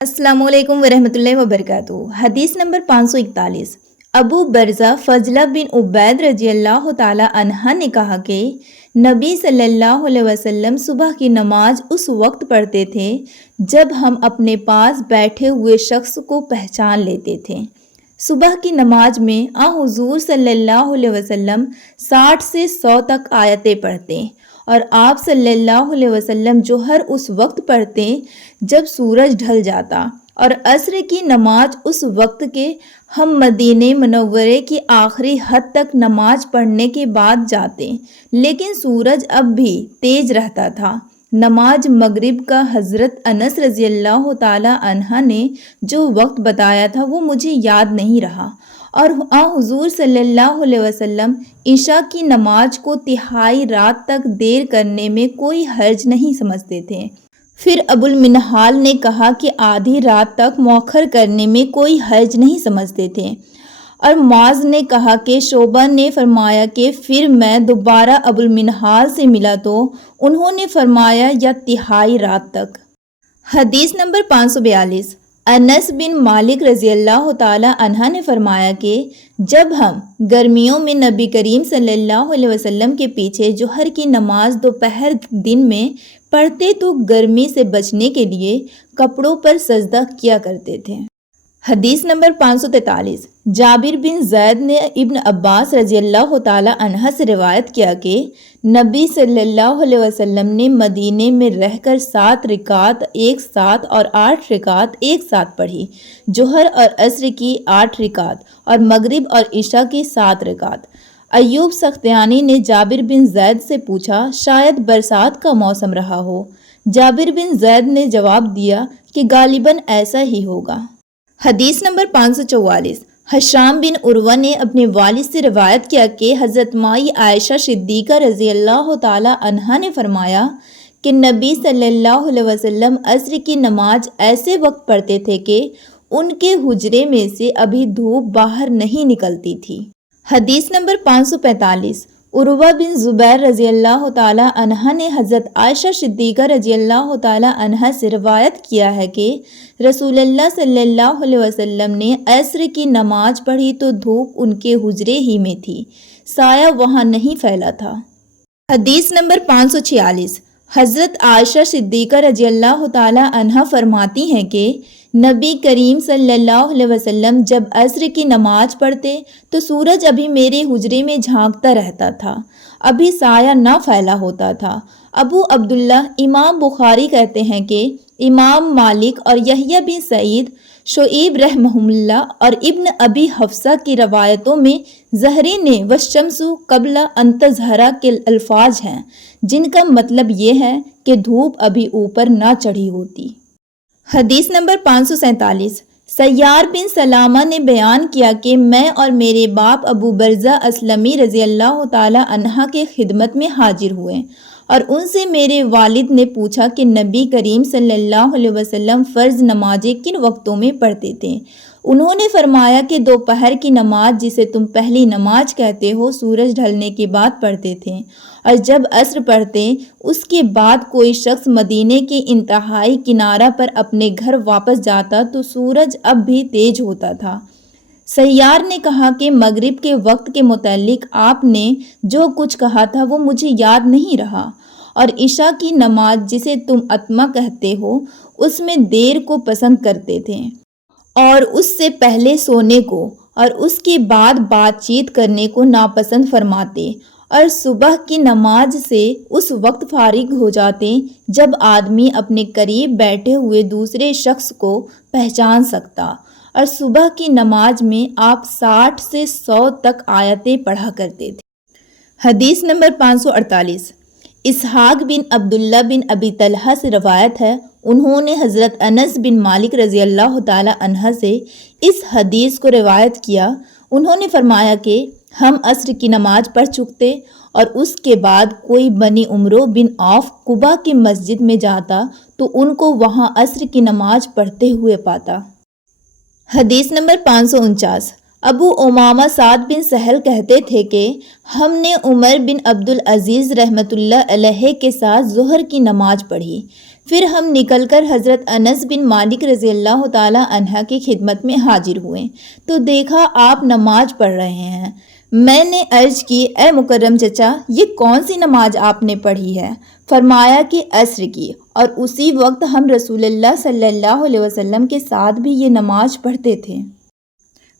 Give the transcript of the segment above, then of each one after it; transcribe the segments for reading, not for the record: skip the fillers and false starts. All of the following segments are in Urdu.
السلام علیکم ورحمۃ اللہ وبرکاتہ۔ حدیث نمبر 541۔ ابو برزہ فضلہ بن عبید رضی اللہ تعالی عنہ نے کہا کہ نبی صلی اللہ علیہ وسلم صبح کی نماز اس وقت پڑھتے تھے جب ہم اپنے پاس بیٹھے ہوئے شخص کو پہچان لیتے تھے۔ صبح کی نماز میں حضور صلی اللہ علیہ وسلم 60 سے 100 تک آیتیں پڑھتے اور آپ صلی اللہ علیہ وسلم جوہر اس وقت پڑھتے جب سورج ڈھل جاتا، اور عصر کی نماز اس وقت کے ہم مدینہ منورے کی آخری حد تک نماز پڑھنے کے بعد جاتے، لیکن سورج اب بھی تیز رہتا تھا۔ نماز مغرب کا حضرت انس رضی اللہ تعالی عنہ نے جو وقت بتایا تھا وہ مجھے یاد نہیں رہا، اور حضور صلی اللہ علیہ وسلم عشاء کی نماز کو تہائی رات تک دیر کرنے میں کوئی حرج نہیں سمجھتے تھے۔ پھر ابو المنہال نے کہا کہ آدھی رات تک مؤخر کرنے میں کوئی حرج نہیں سمجھتے تھے، اور معاذ نے کہا کہ شعبہ نے فرمایا کہ پھر میں دوبارہ ابو المنہال سے ملا تو انہوں نے فرمایا یا تہائی رات تک۔ حدیث نمبر 542۔ انس بن مالک رضی اللہ تعالی عنہ نے فرمایا کہ جب ہم گرمیوں میں نبی کریم صلی اللہ علیہ وسلم کے پیچھے جوہر کی نماز دوپہر دن میں پڑھتے تو گرمی سے بچنے کے لیے کپڑوں پر سجدہ کیا کرتے تھے۔ حدیث نمبر 543۔ جابر بن زید نے ابن عباس رضی اللہ تعالی عنہ سے روایت کیا کہ نبی صلی اللہ علیہ وسلم نے مدینے میں رہ کر 7 رکعت ایک ساتھ اور 8 رکعت ایک ساتھ پڑھی، جوہر اور عصر کی 8 رکعت اور مغرب اور عشاء کی 7 رکعت۔ ایوب سختیانی نے جابر بن زید سے پوچھا شاید برسات کا موسم رہا ہو۔ جابر بن زید نے جواب دیا کہ غالباً ایسا ہی ہوگا۔ حدیث نمبر 544۔ ہشام بن عروہ نے اپنے والد سے روایت کیا کہ حضرت مائی عائشہ صدیقہ رضی اللہ تعالی عنہا نے فرمایا کہ نبی صلی اللہ علیہ وسلم عصر کی نماز ایسے وقت پڑھتے تھے کہ ان کے حجرے میں سے ابھی دھوپ باہر نہیں نکلتی تھی۔ حدیث نمبر 545۔ عروہ بن زبیر رضی اللہ تعالی عنہ نے حضرت عائشہ صدیقہ رضی اللہ تعالی عنہ سے روایت کیا ہے کہ رسول اللہ صلی اللہ علیہ وسلم نے عصر کی نماز پڑھی تو دھوپ ان کے حجرے ہی میں تھی، سایہ وہاں نہیں پھیلا تھا۔ حدیث نمبر 546۔ حضرت عائشہ صدیقہ رضی اللہ تعالی عنہ فرماتی ہیں کہ نبی کریم صلی اللہ علیہ وسلم جب عصر کی نماز پڑھتے تو سورج ابھی میرے حجرے میں جھانکتا رہتا تھا، ابھی سایہ نہ پھیلا ہوتا تھا۔ ابو عبداللہ امام بخاری کہتے ہیں کہ امام مالک اور یحییٰ بن سعید، شعیب رحمہ اللہ اور ابن ابی حفصہ کی روایتوں میں زہری نے والشمس قبل ان تظہر کے الفاظ ہیں، جن کا مطلب یہ ہے کہ دھوپ ابھی اوپر نہ چڑھی ہوتی۔ حدیث نمبر 547۔ سیار بن سلامہ نے بیان کیا کہ میں اور میرے باپ ابو برزہ اسلمی رضی اللہ تعالی عنہ کے خدمت میں حاضر ہوئے، اور ان سے میرے والد نے پوچھا کہ نبی کریم صلی اللہ علیہ وسلم فرض نمازیں کن وقتوں میں پڑھتے تھے۔ انہوں نے فرمایا کہ دوپہر کی نماز جسے تم پہلی نماز کہتے ہو سورج ڈھلنے کے بعد پڑھتے تھے، اور جب عصر پڑھتے اس کے بعد کوئی شخص مدینے کے انتہائی کنارہ پر اپنے گھر واپس جاتا تو سورج اب بھی تیز ہوتا تھا۔ سیار نے کہا کہ مغرب کے وقت کے متعلق آپ نے جو کچھ کہا تھا وہ مجھے یاد نہیں رہا، اور عشاء کی نماز جسے تم اتما کہتے ہو اس میں دیر کو پسند کرتے تھے، اور اس سے پہلے سونے کو اور اس کے بعد بات چیت کرنے کو ناپسند فرماتے، اور صبح کی نماز سے اس وقت فارغ ہو جاتے جب آدمی اپنے قریب بیٹھے ہوئے دوسرے شخص کو پہچان سکتا، اور صبح کی نماز میں آپ 60 سے 100 تک آیتیں پڑھا کرتے تھے۔ حدیث نمبر 548۔ اسحاق بن عبداللہ بن ابی طلحہ سے روایت ہے، انہوں نے حضرت انس بن مالک رضی اللہ تعالی عنہ سے اس حدیث کو روایت کیا۔ انہوں نے فرمایا کہ ہم عصر کی نماز پڑھ چکتے، اور اس کے بعد کوئی بنی عمرو بن عوف قباء کی مسجد میں جاتا تو ان کو وہاں عصر کی نماز پڑھتے ہوئے پاتا۔ حدیث نمبر 549۔ ابو امامہ سعد بن سہل کہتے تھے کہ ہم نے عمر بن عبد العزیز رحمۃ اللہ علیہ کے ساتھ ظہر کی نماز پڑھی، پھر ہم نکل کر حضرت انس بن مالک رضی اللہ تعالیٰ عنہ کی خدمت میں حاضر ہوئے تو دیکھا آپ نماز پڑھ رہے ہیں۔ میں نے عرض کی، اے مکرم چچا، یہ کون سی نماز آپ نے پڑھی ہے؟ فرمایا کہ عصر کی، اور اسی وقت ہم رسول اللہ صلی اللہ علیہ وسلم کے ساتھ بھی یہ نماز پڑھتے تھے۔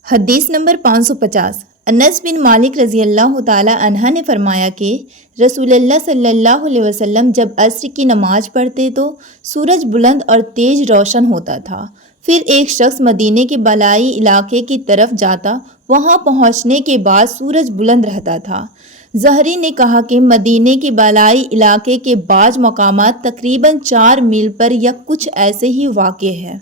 حدیث نمبر 550۔ انس بن مالک رضی اللہ تعالیٰ عنہ نے فرمایا کہ رسول اللہ صلی اللہ علیہ وسلم جب عصر کی نماز پڑھتے تو سورج بلند اور تیز روشن ہوتا تھا۔ پھر ایک شخص مدینے کے بالائی علاقے کی طرف جاتا، وہاں پہنچنے کے بعد سورج بلند رہتا تھا۔ زہری نے کہا کہ مدینے کے بالائی علاقے کے بعض مقامات تقریباً 4 میل پر یا کچھ ایسے ہی واقع ہے۔